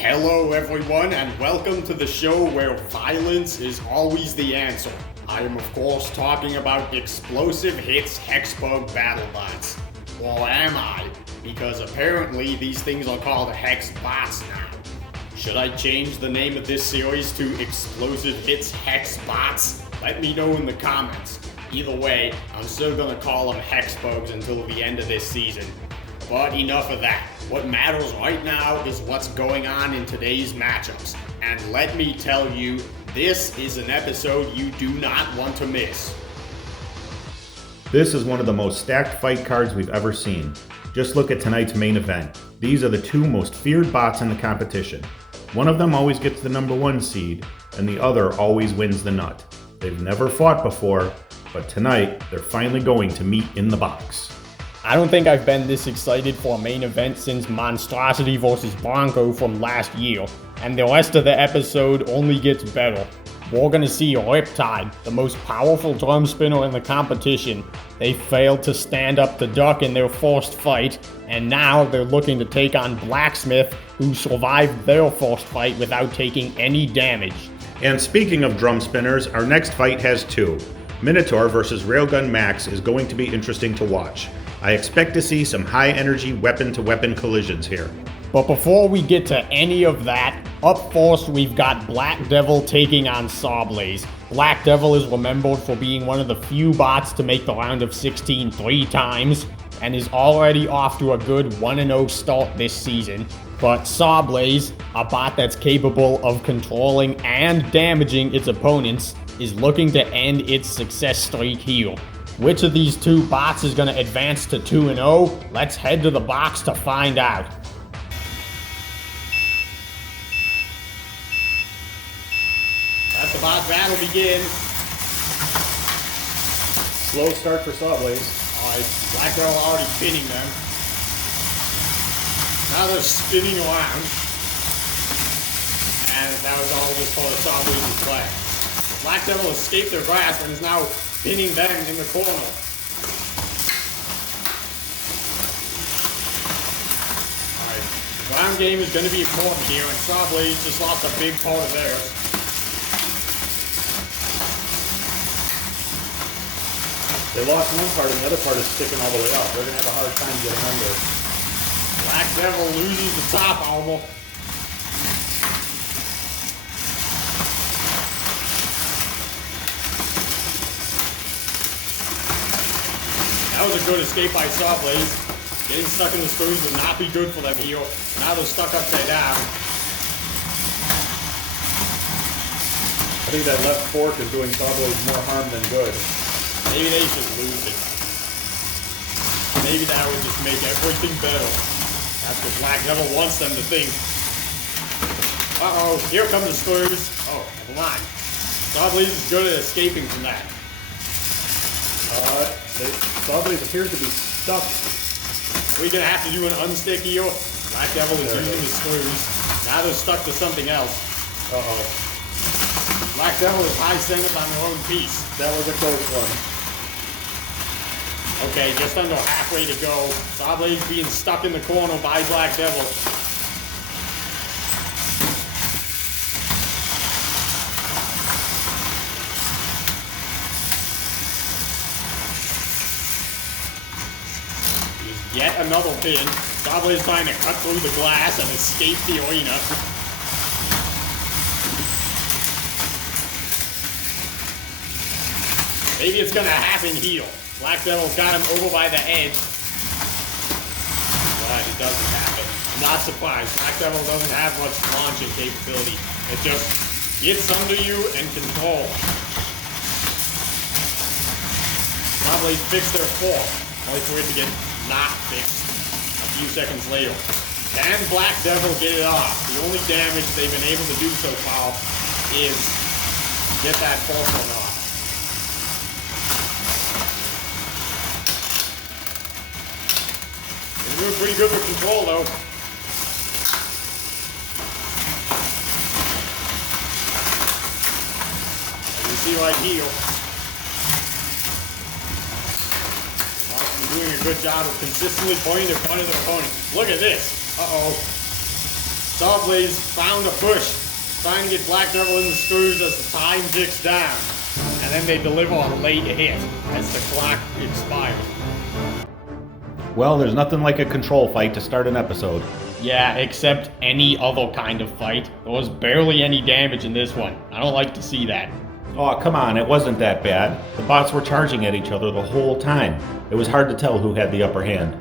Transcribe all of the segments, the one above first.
Hello everyone, and welcome to the show where violence is always the answer. I am of course talking about Explosive Hits Hexbug Battlebots. Or am I? Because apparently these things are called Hexbots now. Should I change the name of this series to Explosive Hits Hexbots? Let me know in the comments. Either way, I'm still gonna call them Hexbugs until the end of this season. But enough of that. What matters right now is what's going on in today's matchups. And let me tell you, this is an episode you do not want to miss. This is one of the most stacked fight cards we've ever seen. Just look at tonight's main event. These are the two most feared bots in the competition. One of them always gets the #1 seed, and the other always wins the nut. They've never fought before, but tonight they're finally going to meet in the box. I don't think I've been this excited for a main event since Monstrosity vs. Bronco from last year, and the rest of the episode only gets better. We're gonna see Riptide, the most powerful drum spinner in the competition. They failed to stand up to Duck in their first fight, and now they're looking to take on Blacksmith, who survived their first fight without taking any damage. And speaking of drum spinners, our next fight has two. Minotaur vs. Railgun Max is going to be interesting to watch. I expect to see some high-energy weapon-to-weapon collisions here. But before we get to any of that, up first we've got Black Devil taking on SawBlaze. Black Devil is remembered for being one of the few bots to make the round of 16 3 times, and is already off to a good 1-0 start this season. But SawBlaze, a bot that's capable of controlling and damaging its opponents, is looking to end its success streak here. Which of these two bots is going to advance to 2-0? Let's head to the box to find out. Let the bot battle begin. Slow start for SawBlaze. Alright, Black Devil already spinning them. Now they're spinning around. And that was all just part of SawBlaze's play. Black Devil escaped their grasp and is now pinning them in the corner. Alright, the ground game is going to be important here, and SawBlaze just lost a big part of theirs. They lost one part and the other part is sticking all the way up. They're going to have a hard time getting under. Black Devil loses the top armor. That was a good escape by SawBlaze. Getting stuck in the screws would not be good for them here. Now they're stuck upside down. I think that left fork is doing SawBlaze more harm than good. Maybe they should lose it. Maybe that would just make everything better. That's what Black Devil wants them to think. Uh-oh, here come the screws. Oh, never mind. SawBlaze is good at escaping from that. SawBlaze appears to be stuck. Are we gonna have to do an unstick here? Black Devil is using the screws. Now they're stuck to something else. Uh-oh. Black Devil is high centered on their own piece. That was a close one. Okay, just under halfway to go. SawBlaze being stuck in the corner by Black Devil. Yet another pin. SawBlaze trying to cut through the glass and escape the arena. Maybe it's gonna happen here. Black Devil's got him over by the edge. But it doesn't happen. I'm not surprised. Black Devil doesn't have much launching capability. It just gets under you and control. SawBlaze fixed their fork, only for it to get not fixed a few seconds later. Can Black Devil get it off? The only damage they've been able to do so far is get that fork one off. They're doing pretty good with control though. As you see right here, doing a good job of consistently pointing in front of their opponent. Look at this. Uh-oh. SawBlaze found a bush, trying to get Black Devil in the screws as the time ticks down. And then they deliver a late hit as the clock expires. Well, there's nothing like a control fight to start an episode. Yeah, except any other kind of fight. There was barely any damage in this one. I don't like to see that. Oh, come on, it wasn't that bad. The bots were charging at each other the whole time. It was hard to tell who had the upper hand.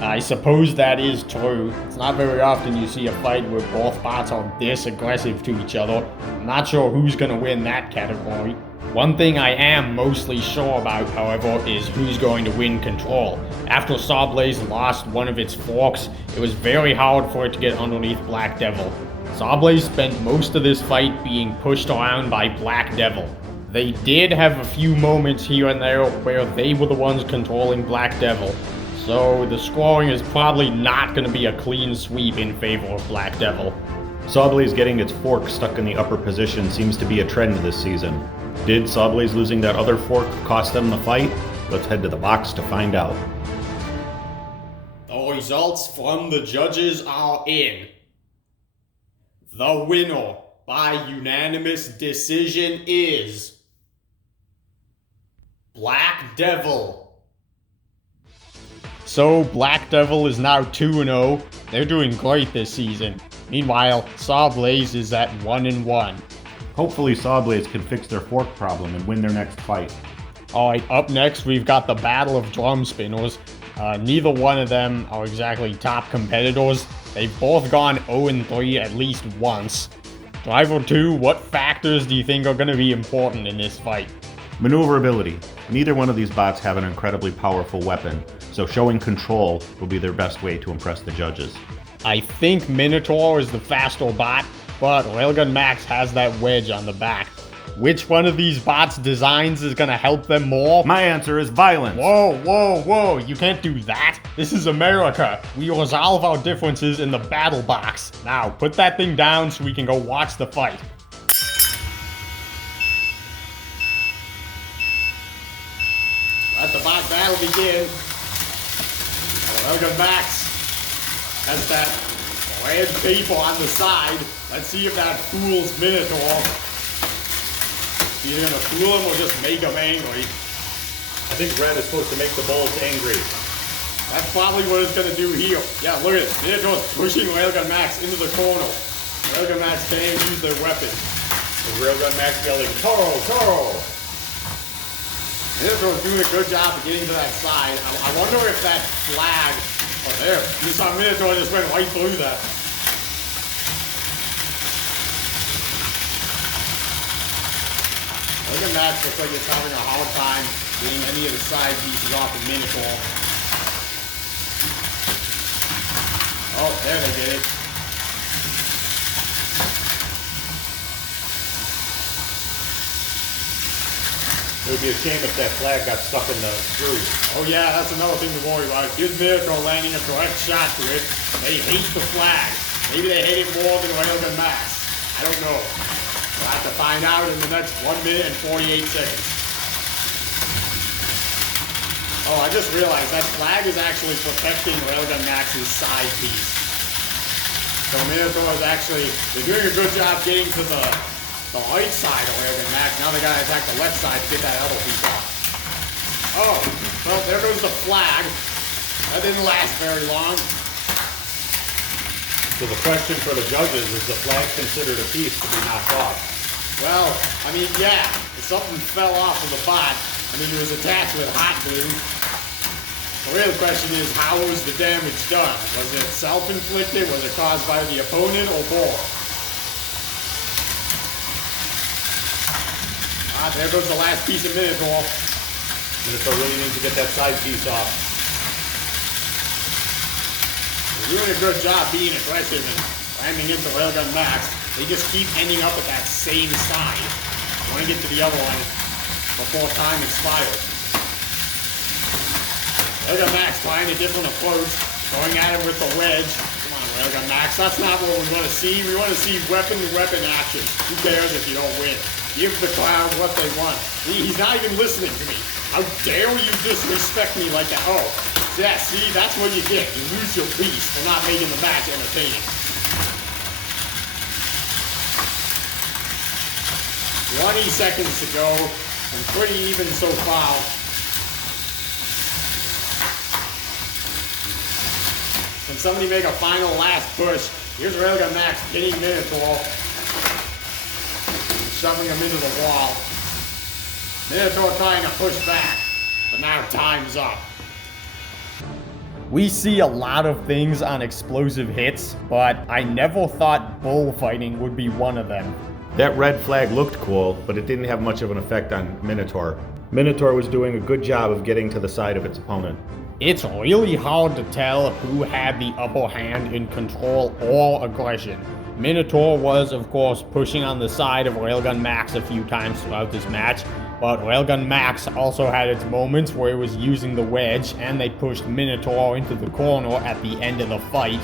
I suppose that is true. It's not very often you see a fight where both bots are this aggressive to each other. I'm not sure who's gonna win that category. One thing I am mostly sure about, however, is who's going to win control. After SawBlaze lost one of its forks, it was very hard for it to get underneath Black Devil. SawBlaze spent most of this fight being pushed around by Black Devil. They did have a few moments here and there where they were the ones controlling Black Devil, so the scoring is probably not going to be a clean sweep in favor of Black Devil. SawBlaze getting its fork stuck in the upper position seems to be a trend this season. Did SawBlaze losing that other fork cost them the fight? Let's head to the box to find out. The results from the judges are in. The winner by unanimous decision is Black Devil. So Black Devil is now 2-0. They're doing great this season. Meanwhile, SawBlaze is at 1-1. Hopefully SawBlaze can fix their fork problem and win their next fight. Alright, up next we've got the Battle of Drum Spinners. Neither one of them are exactly top competitors. They've both gone 0-3 at least once. Driver 2, what factors do you think are going to be important in this fight? Maneuverability. Neither one of these bots have an incredibly powerful weapon, so showing control will be their best way to impress the judges. I think Minotaur is the faster bot, but Railgun Max has that wedge on the back. Which one of these bots' designs is gonna help them more? My answer is violence. Whoa, you can't do that. This is America. We resolve our differences in the battle box. Now, put that thing down so we can go watch the fight. Let the bot battle begin. Railgun Max has that red paper on the side. Let's see if that fools Minotaur. Either gonna fool him or just make him angry. I think red is supposed to make the bulls angry. That's probably what it's gonna do here. Yeah, look at it. Minotaur's pushing Railgun Max into the corner. Railgun Max can't even use their weapon. The Railgun Max yelling, Toro! Minotaur's doing a good job of getting to that side. I wonder if that flag... Oh, there. You saw Minotaur just went right through that. Railgun Max looks like it's having a hard time getting any of the side pieces off of Minotaur. Oh, there they did it. It would be a shame if that flag got stuck in the screws. Oh yeah, that's another thing to worry about. Gives Minotaur landing a direct shot to it. They hate the flag. Maybe they hate it more than Railgun Max. I don't know. We'll have to find out in the next 1 minute and 48 seconds. Oh, I just realized that flag is actually protecting Railgun Max's side piece. So Minotaur is actually, they're doing a good job getting to the right side of Railgun Max. Now they gotta attack the left side to get that other piece off. Oh, well, there goes the flag. That didn't last very long. So the question for the judges, is the flag considered a piece to be knocked off? Well, I mean, yeah, if something fell off of the bot, I mean, it was attached with hot glue. The real question is, how was the damage done? Was it self-inflicted? Was it caused by the opponent or both? Ah, there goes the last piece of Minotaur. Minotaur really needs to get that side piece off. They're doing a good job being aggressive and ramming into Railgun Max. They just keep ending up at that same side. I want to get to the other one before time expires. Railgun Max trying a different approach, going at it with the wedge. Come on, Railgun Max, that's not what we want to see. We want to see weapon-to-weapon action. Who cares if you don't win? Give the crowd what they want. He's not even listening to me. How dare you disrespect me like that? Oh, yeah, see, that's what you get. You lose your piece for not making the match entertaining. 20 seconds to go, and pretty even so far. Can somebody make a final last push? Here's Railgun Max getting Minotaur, shoving him into the wall. Minotaur trying to push back, but now time's up. We see a lot of things on explosive hits, but I never thought bullfighting would be one of them. That red flag looked cool, but it didn't have much of an effect on Minotaur. Minotaur was doing a good job of getting to the side of its opponent. It's really hard to tell who had the upper hand in control or aggression. Minotaur was, of course, pushing on the side of Railgun Max a few times throughout this match, but Railgun Max also had its moments where it was using the wedge, and they pushed Minotaur into the corner at the end of the fight.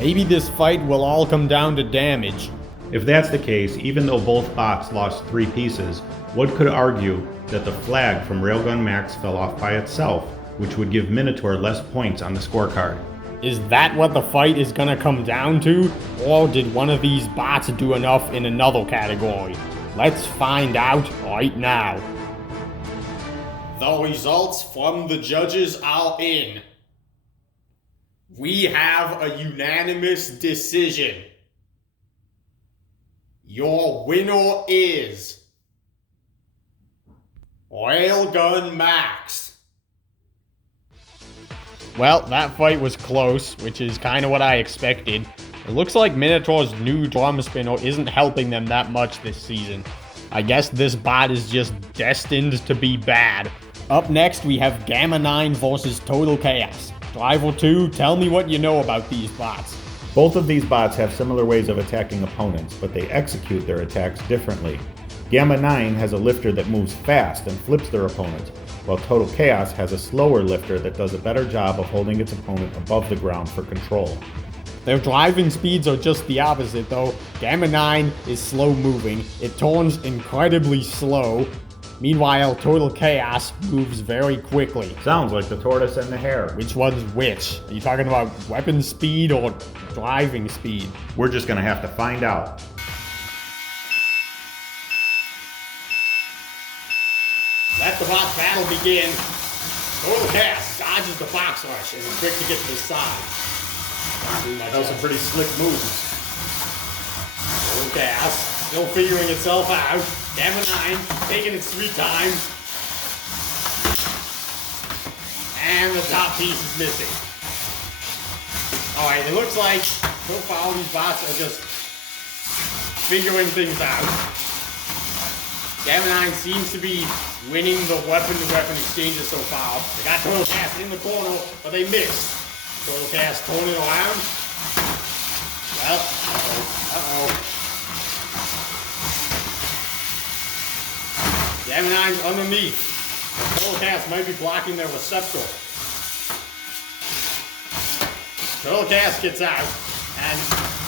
Maybe this fight will all come down to damage. If that's the case, even though both bots lost 3 pieces, one could argue that the flag from Railgun Max fell off by itself, which would give Minotaur less points on the scorecard. Is that what the fight is gonna come down to? Or did one of these bots do enough in another category? Let's find out right now. The results from the judges are in. We have a unanimous decision. Your winner is Railgun Max. Well, that fight was close, which is kind of what I expected. It looks like Minotaur's new drum spinner isn't helping them that much this season. I guess this bot is just destined to be bad. Up next, we have Gamma 9 versus Total Chaos. Driver 2, tell me what you know about these bots. Both of these bots have similar ways of attacking opponents, but they execute their attacks differently. Gamma 9 has a lifter that moves fast and flips their opponents, while Total Chaos has a slower lifter that does a better job of holding its opponent above the ground for control. Their driving speeds are just the opposite though. Gamma 9 is slow moving, it turns incredibly slow. Meanwhile, Total Chaos moves very quickly. Sounds like the tortoise and the hare. Which one's which? Are you talking about weapon speed or driving speed? We're just gonna have to find out. Let the bot battle begin. Total Chaos dodges the box rush and is quick to get to the side. That was some pretty slick moves. Total Chaos still figuring itself out. Gamma 9 taking its sweet time. And the top piece is missing. Alright, it looks like so far all these bots are just figuring things out. Gamma 9 seems to be winning the weapon-to-weapon exchanges so far. They got Total Chaos in the corner, but they missed. Total Chaos turning around. Well, uh-oh. Gamma 9's underneath. The Total Chaos might be blocking their receptor. Total Chaos gets out, and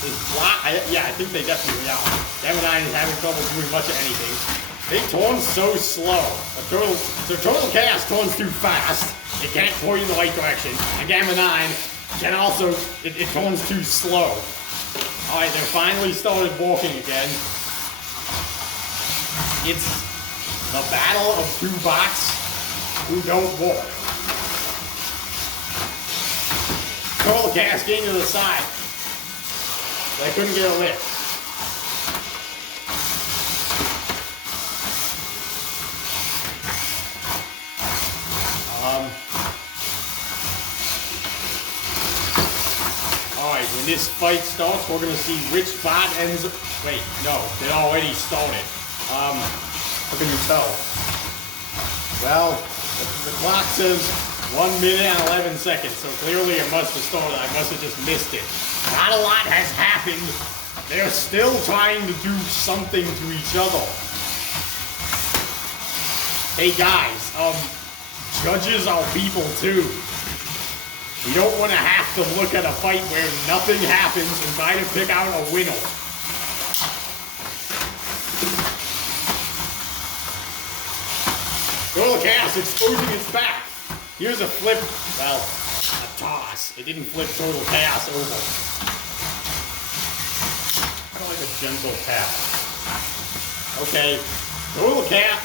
is blocked. Yeah, I think they definitely are. Gamma 9 is having trouble doing much of anything. They turn so slow. Total Chaos turns too fast. It can't point in the right direction. And Gamma 9 can also, it turns too slow. Alright, they're finally started walking again. It's the battle of two bots who don't walk. Total Chaos getting to the side. They couldn't get a lift. Alright, when this fight starts, we're gonna see which bot ends up. Wait, no, they already started. How can you tell? Well, the clock says 1 minute and 11 seconds, so clearly it must have started. I must have just missed it. Not a lot has happened. They're still trying to do something to each other. Hey guys, judges are people too. We don't want to have to look at a fight where nothing happens and try to pick out a winner. Total Chaos exposing its back. Here's a flip, well, a toss. It didn't flip Total Chaos over. Kind of like a gentle tap. Okay,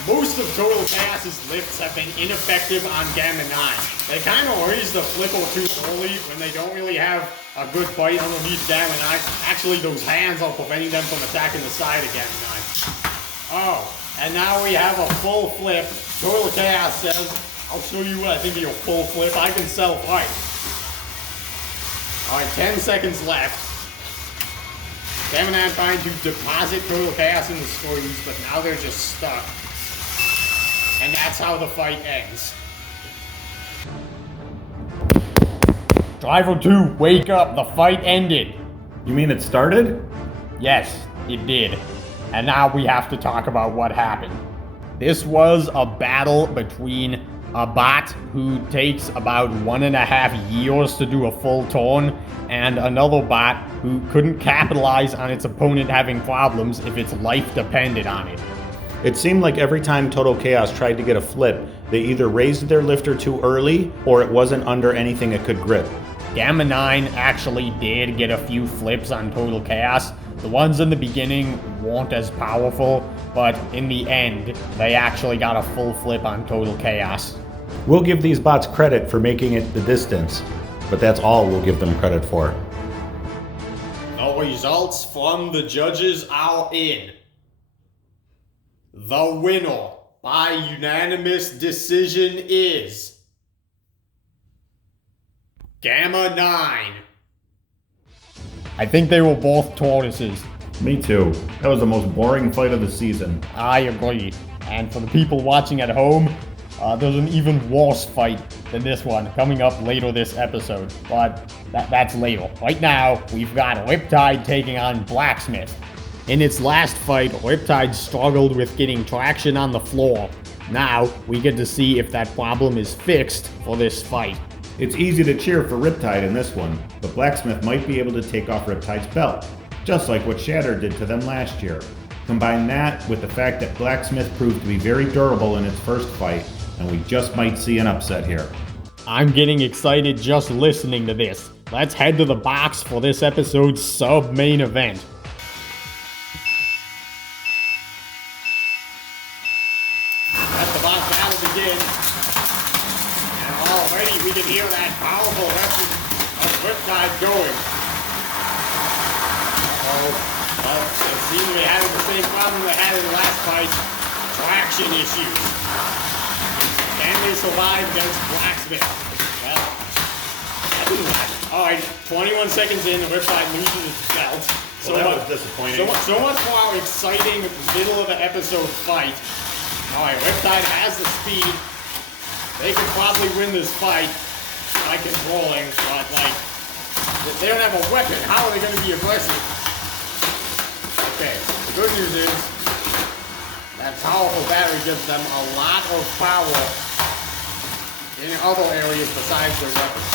Most of Total Chaos's lifts have been ineffective on Gamma 9. They kind of raise the flip or two early when they don't really have a good fight underneath Gamma 9. Actually, those hands are preventing them from attacking the side of Gamma 9. Oh, and now we have a full flip. Total Chaos says, I'll show you what I think of your full flip. I can self-fight. Alright, 10 seconds left. Gamma 9 trying to deposit Total Chaos in the screws, but now they're just stuck. And that's how the fight ends. Driver 2, wake up. The fight ended. You mean it started? Yes, it did. And now we have to talk about what happened. This was a battle between a bot who takes about 1.5 years to do a full turn, and another bot who couldn't capitalize on its opponent having problems if its life depended on it. It seemed like every time Total Chaos tried to get a flip, they either raised their lifter too early, or it wasn't under anything it could grip. Gamma 9 actually did get a few flips on Total Chaos. The ones in the beginning weren't as powerful, but in the end, they actually got a full flip on Total Chaos. We'll give these bots credit for making it the distance, but that's all we'll give them credit for. The results from the judges are in. The winner by unanimous decision is Gamma 9. I think they were both tortoises. Me too. That was the most boring fight of the season. I agree. And for the people watching at home, there's an even worse fight than this one coming up later this episode. But that's later. Right now, we've got Riptide taking on Blacksmith. In its last fight, Riptide struggled with getting traction on the floor. Now, we get to see if that problem is fixed for this fight. It's easy to cheer for Riptide in this one, but Blacksmith might be able to take off Riptide's belt, just like what Shatter did to them last year. Combine that with the fact that Blacksmith proved to be very durable in its first fight, and we just might see an upset here. I'm getting excited just listening to this. Let's head to the box for this episode's sub-main event. Let the boss battle begin. And already we can hear that powerful weapon of Riptide going. Well, they seem to be having the same problem they had in the last fight. Traction issues. Can they survive against Blacksmith? Well, that didn't happen. Alright, 21 seconds in, the Riptide loses its belt. Well, that was disappointing. So much for our exciting middle of the episode fight. Alright, Riptide has the speed. They could probably win this fight by controlling, but if they don't have a weapon, how are they going to be aggressive? Okay, the good news is that powerful battery gives them a lot of power in other areas besides their weapons.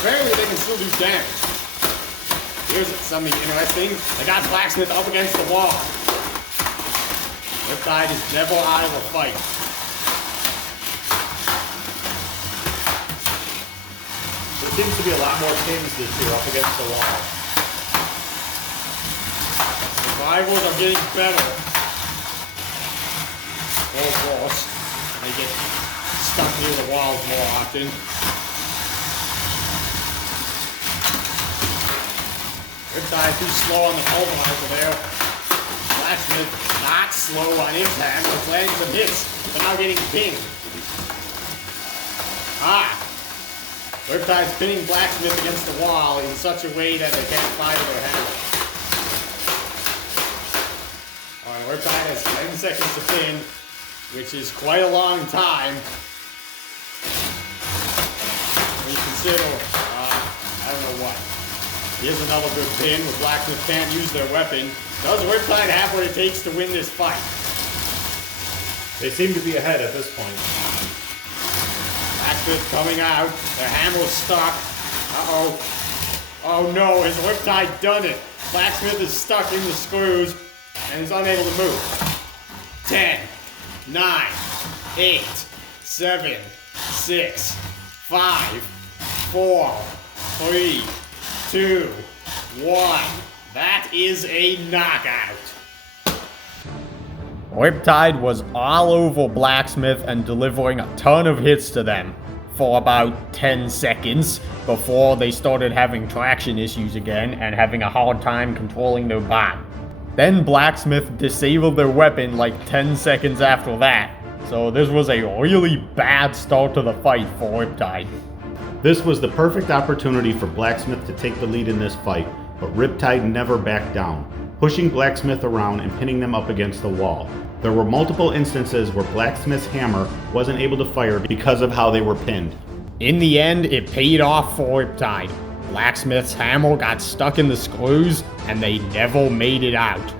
Apparently they can still do damage. Here's something interesting. They got Blacksmith up against the wall. Riptide is never out of a fight. There seems to be a lot more pins this year up against the wall. Rivals are getting better. Or worse. They get stuck near the walls more often. Riptide too slow on the pulverizer there. Blacksmith not slow on impact, but landing some hits, but now getting pinged. Riptide's pinning Blacksmith against the wall in such a way that they can't fire their hammer. Alright, Riptide has 10 seconds to pin, which is quite a long time. When you consider, I don't know what. Here's another good pin where Blacksmith can't use their weapon. Does Riptide have what it takes to win this fight? They seem to be ahead at this point. Blacksmith coming out. Their hammer's stuck. Uh-oh. Oh no, has Riptide done it? Blacksmith is stuck in the screws and is unable to move. 10, 9, 8, 7, 6, 5, 4, 3, 2, 1. That is a knockout. Riptide was all over Blacksmith and delivering a ton of hits to them for about 10 seconds before they started having traction issues again and having a hard time controlling their bot. Then Blacksmith disabled their weapon like 10 seconds after that. So this was a really bad start to the fight for Riptide. This was the perfect opportunity for Blacksmith to take the lead in this fight, but Riptide never backed down, pushing Blacksmith around and pinning them up against the wall. There were multiple instances where Blacksmith's hammer wasn't able to fire because of how they were pinned. In the end, it paid off for Riptide. Blacksmith's hammer got stuck in the screws, and they never made it out.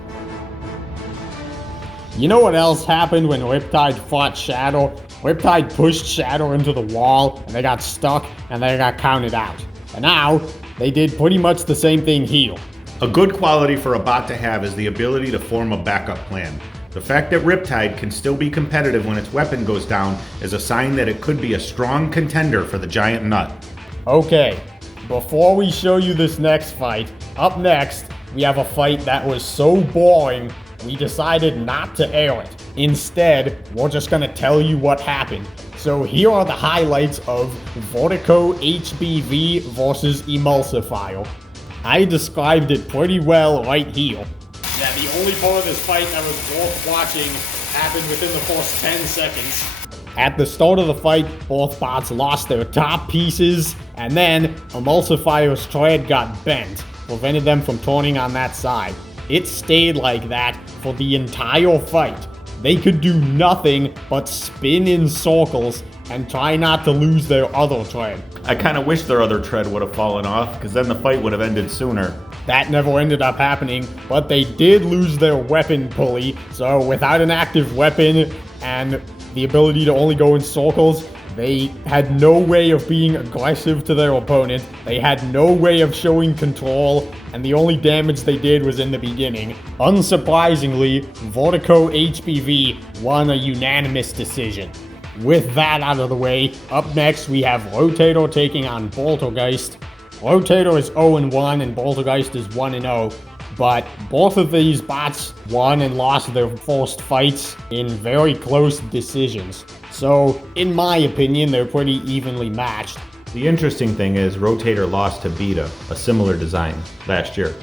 You know what else happened when Riptide fought Shadow? Riptide pushed Shadow into the wall, and they got stuck, and they got counted out. And now, they did pretty much the same thing here. A good quality for a bot to have is the ability to form a backup plan. The fact that Riptide can still be competitive when its weapon goes down is a sign that it could be a strong contender for the giant nut. Okay, before we show you this next fight, up next, we have a fight that was so boring, we decided not to air it. Instead, we're just gonna tell you what happened. So here are the highlights of Vertico HBV versus Emulsifier. I described it pretty well right here. Yeah, the only part of this fight that was worth watching happened within the first 10 seconds. At the start of the fight, both bots lost their top pieces, and then Emulsifier's tread got bent, prevented them from turning on that side. It stayed like that for the entire fight. They could do nothing but spin in circles and try not to lose their other tread. I kind of wish their other tread would have fallen off, because then the fight would have ended sooner. That never ended up happening, but they did lose their weapon pulley, so without an active weapon and the ability to only go in circles, they had no way of being aggressive to their opponent, they had no way of showing control, and the only damage they did was in the beginning. Unsurprisingly, Vertico HBV won a unanimous decision. With that out of the way, up next we have Rotator taking on Boltergeist. Rotator is 0-1 and Boltergeist is 1-0, but both of these bots won and lost their first fights in very close decisions. So, in my opinion, they're pretty evenly matched. The interesting thing is Rotator lost to Beta, a similar design, last year.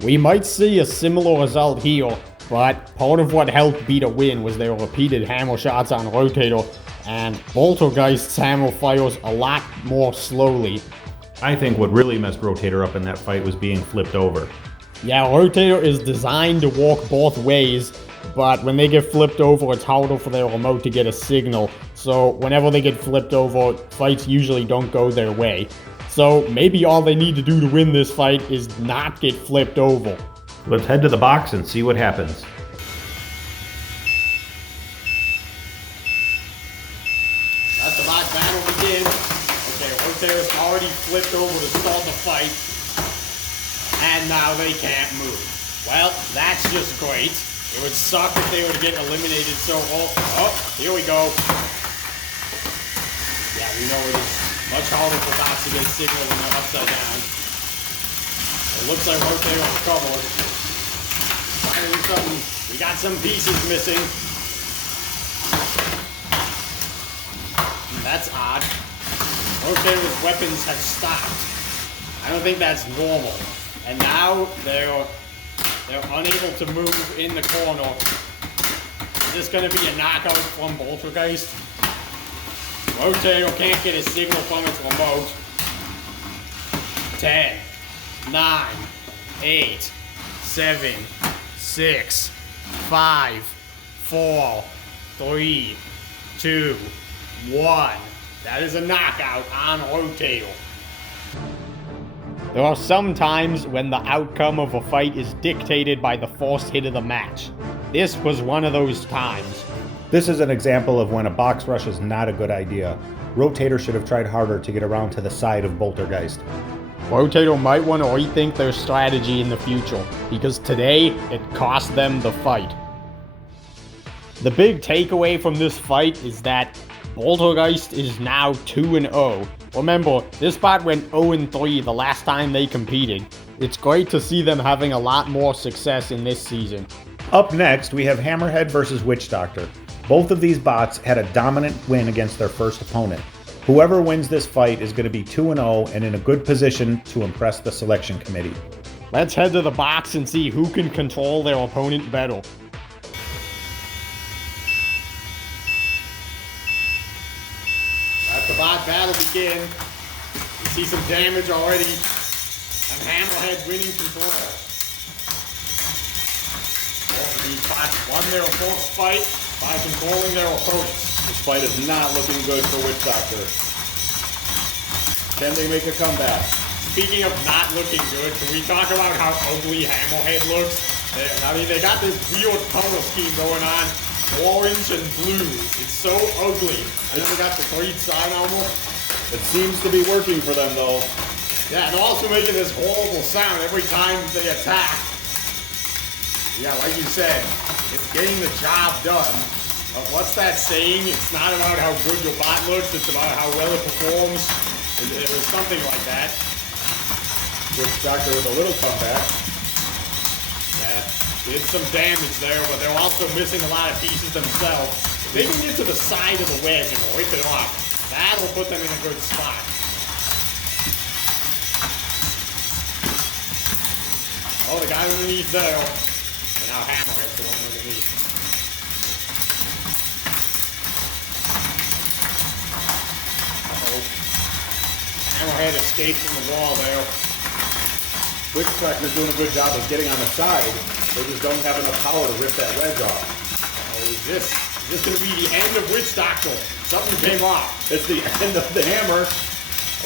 We might see a similar result here, but part of what helped Beta win was their repeated hammer shots on Rotator, and Boltergeist's hammer fires a lot more slowly. I think what really messed Rotator up in that fight was being flipped over. Yeah, Rotator is designed to walk both ways, but when they get flipped over, it's harder for their remote to get a signal. So whenever they get flipped over, fights usually don't go their way. So maybe all they need to do to win this fight is not get flipped over. Let's head to the box and see what happens. Let the bot battle begin. Okay, Rotator's already flipped over to start the fight. And now they can't move. Well, that's just great. It would suck if they were to get eliminated so... Oh, here we go. Yeah, we know it is much harder for bots to get a signal when they're upside down. It looks like Rotator's covered. Trying to do something. We got some pieces missing. That's odd. Rotator's weapons have stopped. I don't think that's normal. And now they're unable to move in the corner. Is this going to be a knockout from Boltergeist? Rotator can't get a signal from its remote. 10, 9, 8, 7, 6, 5, 4, 3, 2, 1. That is a knockout on Rotator. There are some times when the outcome of a fight is dictated by the first hit of the match. This was one of those times. This is an example of when a box rush is not a good idea. Rotator should have tried harder to get around to the side of Boltergeist. Rotator might want to rethink their strategy in the future, because today it cost them the fight. The big takeaway from this fight is that Boltergeist is now 2-0. Remember, this bot went 0-3 the last time they competed. It's great to see them having a lot more success in this season. Up next, we have Hammerhead versus Witch Doctor. Both of these bots had a dominant win against their first opponent. Whoever wins this fight is going to be 2-0 and in a good position to impress the selection committee. Let's head to the box and see who can control their opponent better. Let the bot battle begin. You see some damage already, and Hammerhead winning control. Both of these bots won their first fight by controlling their opponents. This fight is not looking good for Witch Doctor. Can they make a comeback? Speaking of not looking good, can we talk about how ugly Hammerhead looks? They got this weird color scheme going on. Orange and blue. It's so ugly. I never got the third side almost. It seems to be working for them though. Yeah, and also making this horrible sound every time they attack. Yeah, like you said, it's getting the job done. What's that saying? It's not about how good your bot looks, it's about how well it performs. It was something like that. Witch Doctor with a little comeback. Yeah, did some damage there, but they're also missing a lot of pieces themselves. If they can get to the side of the wedge and rip it off, that'll put them in a good spot. Oh, the guy underneath there. And now Hammerhead's the one underneath. Hammerhead escaped from the wall there. Witch Doctor's doing a good job of getting on the side. They just don't have enough power to rip that wedge off. Oh, is this going to be the end of Witch Doctor? Something came off. It's the end of the hammer.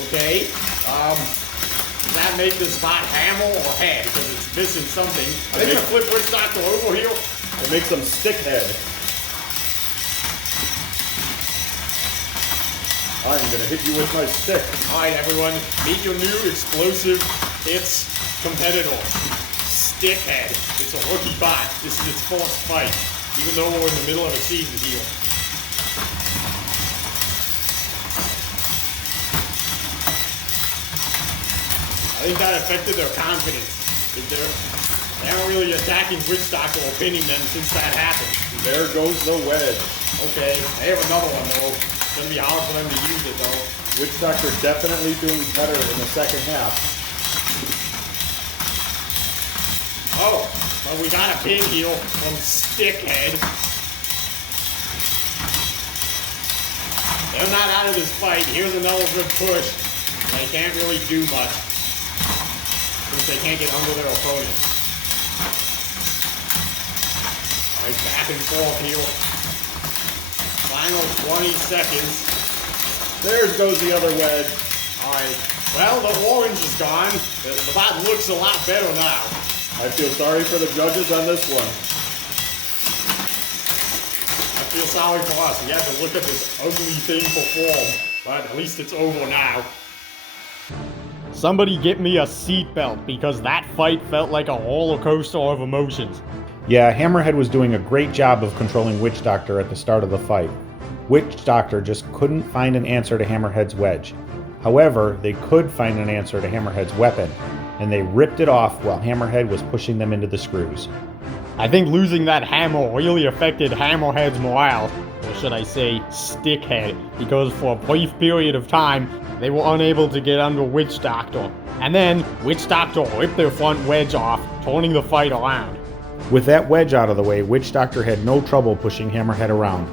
Okay. Does that make this bot hammer or head? Because it's missing something. Are they going to flip Witch Doctor over here? It makes them stick head. I'm going to hit you with my stick. Alright everyone, meet your new explosive hits competitor. Stickhead. It's a rookie bot. This is its first fight, even though we're in the middle of a season here. I think that affected their confidence. They haven't really attacking Witch Doctor or pinning them since that happened. There goes the wedge. Okay, they have another one though. It's gonna be hard for them to use it though. Witch Doctor definitely doing better in the second half. Oh, but we got a pin here from Stickhead. They're not out of this fight. Here's another good push. They can't really do much since they can't get under their opponent. Alright, back and forth here. Final 20 seconds. There goes the other wedge. Alright, well, the orange is gone. The bot looks a lot better now. I feel sorry for the judges on this one. I feel sorry for us. We had to look at this ugly thing perform, but at least it's over now. Somebody get me a seatbelt because that fight felt like a roller coaster of emotions. Yeah, Hammerhead was doing a great job of controlling Witch Doctor at the start of the fight. Witch Doctor just couldn't find an answer to Hammerhead's wedge. However, they could find an answer to Hammerhead's weapon, and they ripped it off while Hammerhead was pushing them into the screws. I think losing that hammer really affected Hammerhead's morale, or should I say, Stickhead, because for a brief period of time, they were unable to get under Witch Doctor. And then, Witch Doctor ripped their front wedge off, turning the fight around. With that wedge out of the way, Witch Doctor had no trouble pushing Hammerhead around.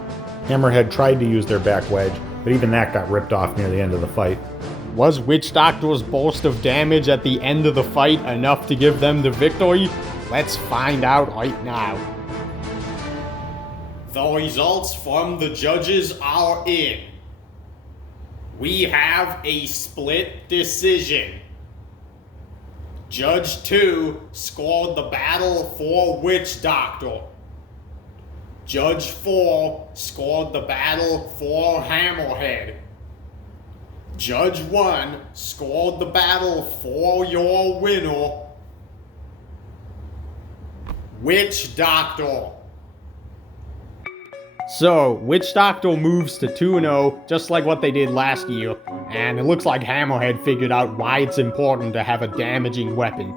Hammerhead tried to use their back wedge, but even that got ripped off near the end of the fight. Was Witch Doctor's burst of damage at the end of the fight enough to give them the victory? Let's find out right now. The results from the judges are in. We have a split decision. Judge 2 scored the battle for Witch Doctor. Judge 4 scored the battle for Hammerhead. Judge 1 scored the battle for your winner, Witch Doctor. So, Witch Doctor moves to 2-0, just like what they did last year, and it looks like Hammerhead figured out why it's important to have a damaging weapon.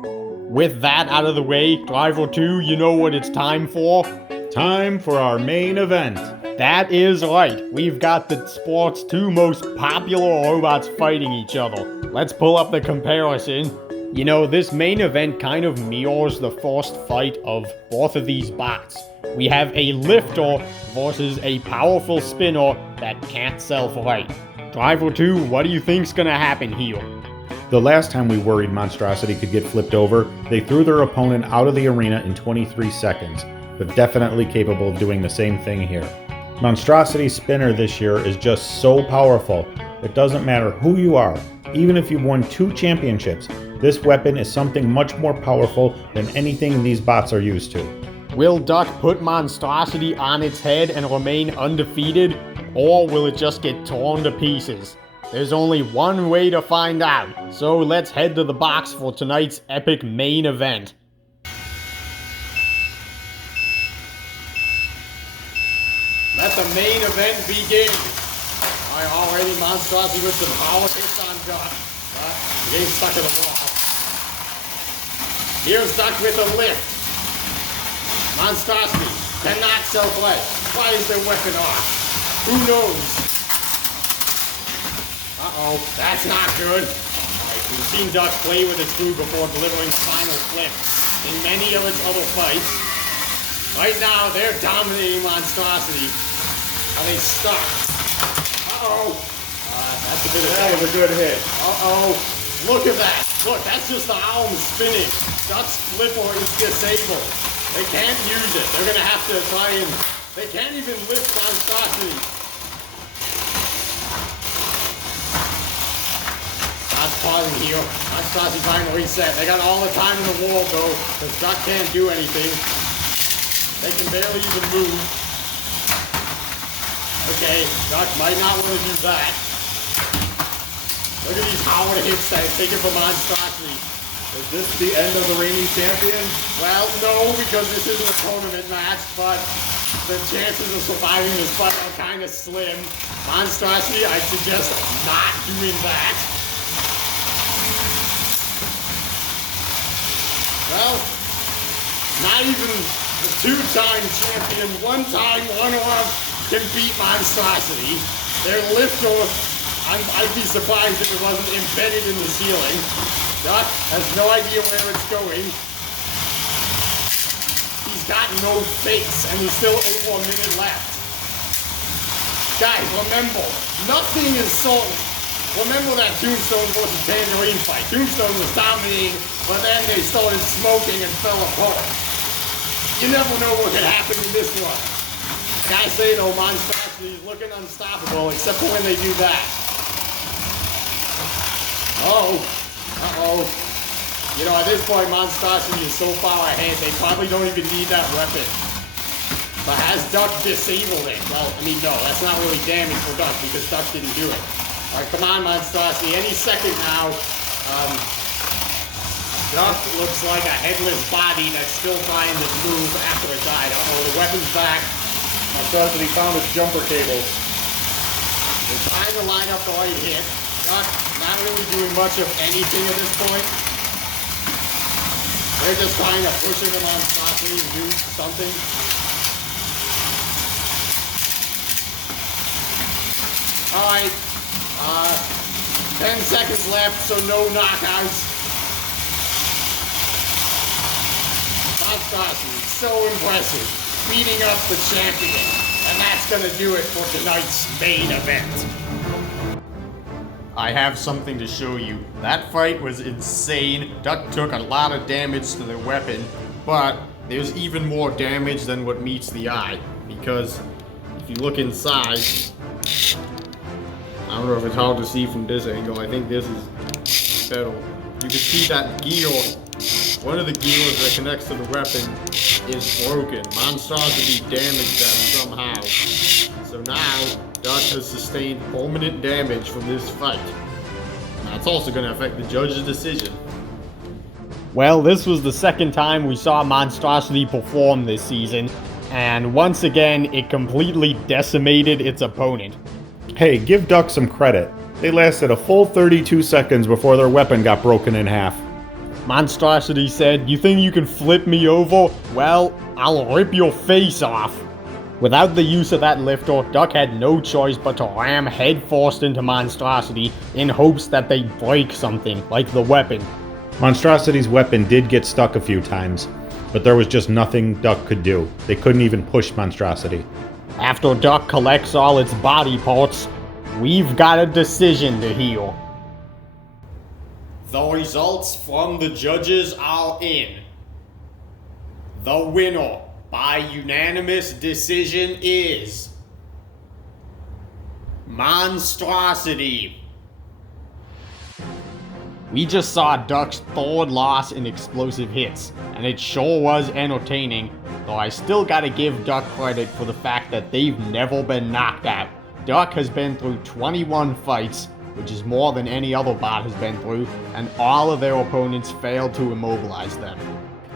With that out of the way, Driver 2, you know what it's time for? Time for our main event. That is right. We've got the sport's two most popular robots fighting each other. Let's pull up the comparison. You know, this main event kind of mirrors the first fight of both of these bots. We have a lifter versus a powerful spinner that can't self-right. Driver 2, what do you think's gonna happen here? The last time we worried Monstrosity could get flipped over, they threw their opponent out of the arena in 23 seconds, but definitely capable of doing the same thing here. Monstrosity's spinner this year is just so powerful, it doesn't matter who you are. Even if you've won 2 championships, this weapon is something much more powerful than anything these bots are used to. Will Duck put Monstrosity on its head and remain undefeated, or will it just get torn to pieces? There's only one way to find out, so let's head to the box for tonight's epic main event. Let the main event begin. Already Monstrosity with some power hits on Duck, but getting stuck in the wall. Here's Duck with a lift. Monstrosity cannot self-right. Why is their weapon off? Who knows? Uh-oh, that's not good. Alright, we've seen Duck play with its food before delivering final flip in many of its other fights. Right now, they're dominating Monstrosity. Are they stuck? Uh-oh. That's a bit of That was a good hit. Uh-oh. Look at that. Look, that's just the arm spinning. Duck's flipper is disabled. They can't use it. They're gonna have to try and... They can't even lift Monstrosity. That's pausing here. Monstrosity trying to reset. They got all the time in the world though, because Duck can't do anything. They can barely even move. Okay, Duck might not want to do that. Look at these hard hits that are taken from Monstrosity. Is this the end of the reigning champion? Well, no, because this isn't a tournament match, but the chances of surviving this fight are kind of slim. Monstrosity, I suggest not doing that. Well, not even the 2-time champion, 1-time runner-up can beat Monstrosity. Their lifter, I'd be surprised if it wasn't embedded in the ceiling. Duck has no idea where it's going. He's got no face, and he's still over a minute left. Guys, remember, nothing is certain. Remember that Tombstone versus Tangerine fight. Tombstone was dominating, but then they started smoking and fell apart. You never know what could happen in this one. Guys say though, Monstrosity is looking unstoppable, except for when they do that. Uh-oh. You know, at this point, Monstrosity is so far ahead, they probably don't even need that weapon. But has Duck disabled it? Well, I mean, no, that's not really damage for Duck, because Duck didn't do it. Alright, come on, Monstrosity. Any second now. Duck looks like a headless body that's still trying to move after it died. Uh-oh, the weapon's back. Monstrosity found his jumper cables. They're trying to line up the right hit. Duck not really doing much of anything at this point. They're just trying to push him on Monstrosity and do something. Alright. 10 seconds left, so no knockouts. Monstrosity, so impressive. Beating up the champion. And that's gonna do it for tonight's main event. I have something to show you. That fight was insane. Duck took a lot of damage to their weapon, but there's even more damage than what meets the eye. Because if you look inside, I don't know if it's hard to see from this angle. I think this is better. You can see that gear, one of the gears that connects to the weapon is broken. Monstrosity damaged that somehow. So now, Duck has sustained permanent damage from this fight. That's also going to affect the judge's decision. Well, this was the second time we saw Monstrosity perform this season, and once again, it completely decimated its opponent. Hey, give Duck some credit. They lasted a full 32 seconds before their weapon got broken in half. Monstrosity said, "You think you can flip me over? Well, I'll rip your face off." Without the use of that lifter, Duck had no choice but to ram headfirst into Monstrosity in hopes that they'd break something, like the weapon. Monstrosity's weapon did get stuck a few times, but there was just nothing Duck could do. They couldn't even push Monstrosity. After Duck collects all its body parts, we've got a decision to heal. The results from the judges are in. The winner by unanimous decision is Monstrosity. We just saw Duck's third loss in explosive hits, and it sure was entertaining, though I still gotta give Duck credit for the fact that they've never been knocked out. Duck has been through 21 fights, which is more than any other bot has been through, and all of their opponents failed to immobilize them.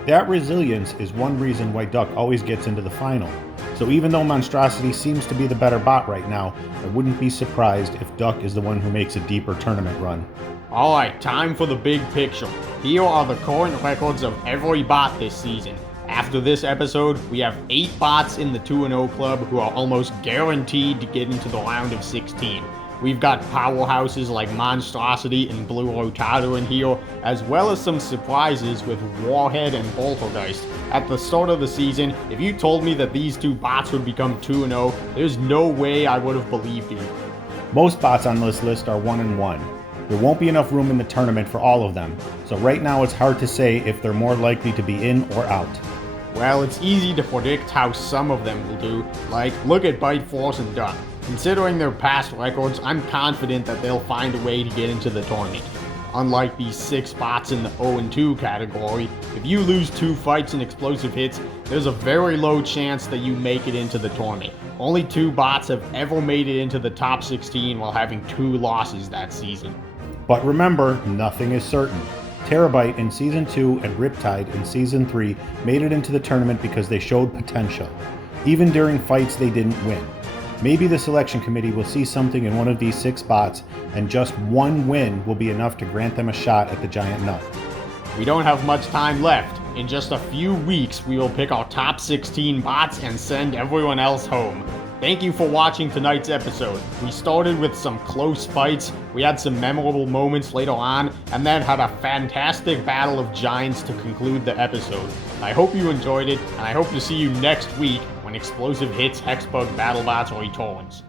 That resilience is one reason why Duck always gets into the final. So even though Monstrosity seems to be the better bot right now, I wouldn't be surprised if Duck is the one who makes a deeper tournament run. Alright, time for the big picture. Here are the current records of every bot this season. After this episode, we have 8 bots in the 2-0 club who are almost guaranteed to get into the round of 16. We've got powerhouses like Monstrosity and Blue Rotator in here, as well as some surprises with Warhead and Boltergeist. At the start of the season, if you told me that these 2 bots would become 2-0, there's no way I would have believed you. Most bots on this list are 1-1. There won't be enough room in the tournament for all of them, so right now it's hard to say if they're more likely to be in or out. Well, it's easy to predict how some of them will do, like look at Bite Force and Duck. Considering their past records, I'm confident that they'll find a way to get into the tournament. Unlike these 6 bots in the 0-2 category, if you lose 2 fights in explosive hits, there's a very low chance that you make it into the tournament. Only 2 bots have ever made it into the top 16 while having 2 losses that season. But remember, nothing is certain. Terabyte in Season 2 and Riptide in Season 3 made it into the tournament because they showed potential. Even during fights they didn't win. Maybe the selection committee will see something in one of these 6 bots, and just one win will be enough to grant them a shot at the giant nut. We don't have much time left. In just a few weeks, we will pick our top 16 bots and send everyone else home. Thank you for watching tonight's episode. We started with some close fights, we had some memorable moments later on, and then had a fantastic battle of giants to conclude the episode. I hope you enjoyed it, and I hope to see you next week when Explosive Hits Hexbug Battlebots returns.